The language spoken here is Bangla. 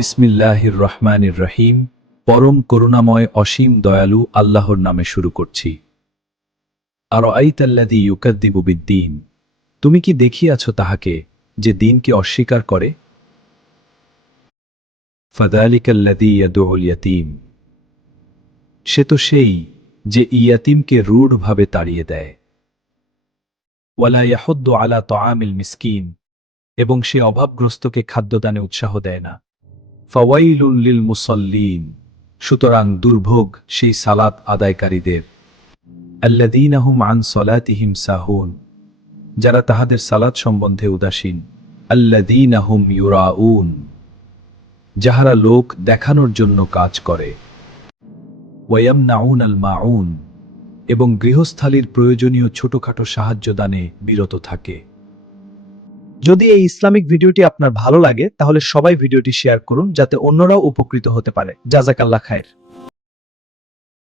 বিসমিল্লাহির রহমানির রহিম। পরম করুণাময় অসীম দয়ালু আল্লাহর নামে শুরু করছি। আরাআইতাল্লাযী ইউকাযযিবু বিদ্দীন, তুমি কি দেখিয়াছ তাহাকে যে দিনকে অস্বীকার করে? ফাযালিকাল্লাযী ইয়াদউল ইয়াতীম, সে তো সেই যে ইয়াতীমকে রূঢ়ভাবে তাড়িয়ে দেয়। ওয়ালা ইয়াহুদ্দু আলা তাআমিল মিসকিন, এবং সে অভাবগ্রস্তকে খাদ্যদানে উৎসাহ দেয় না। ফাওয়াইলুল লিল মুসাল্লিন, সুতরাং দুর্ভোগ সেই সালাত আদায়কারীদের। আল্লাযীনা হুম আন সলাতিহিম সাহুন, যারা তাহাদের সালাত সম্বন্ধে উদাসীন। আল্লাযীনা হুম ইউরাউন, যাহারা লোক দেখানোর জন্য কাজ করে। ওয়ায়ামনাউন আল মাউন, এবং গৃহস্থালির প্রয়োজনীয় ছোটখাটো সাহায্য দানে বিরত থাকে। যদি এই ইসলামিক ভিডিওটি আপনার ভালো লাগে তাহলে সবাই ভিডিওটি শেয়ার করুন যাতে অন্যরাও উপকৃত হতে পারে। জাযাকাল্লাহ খায়ের।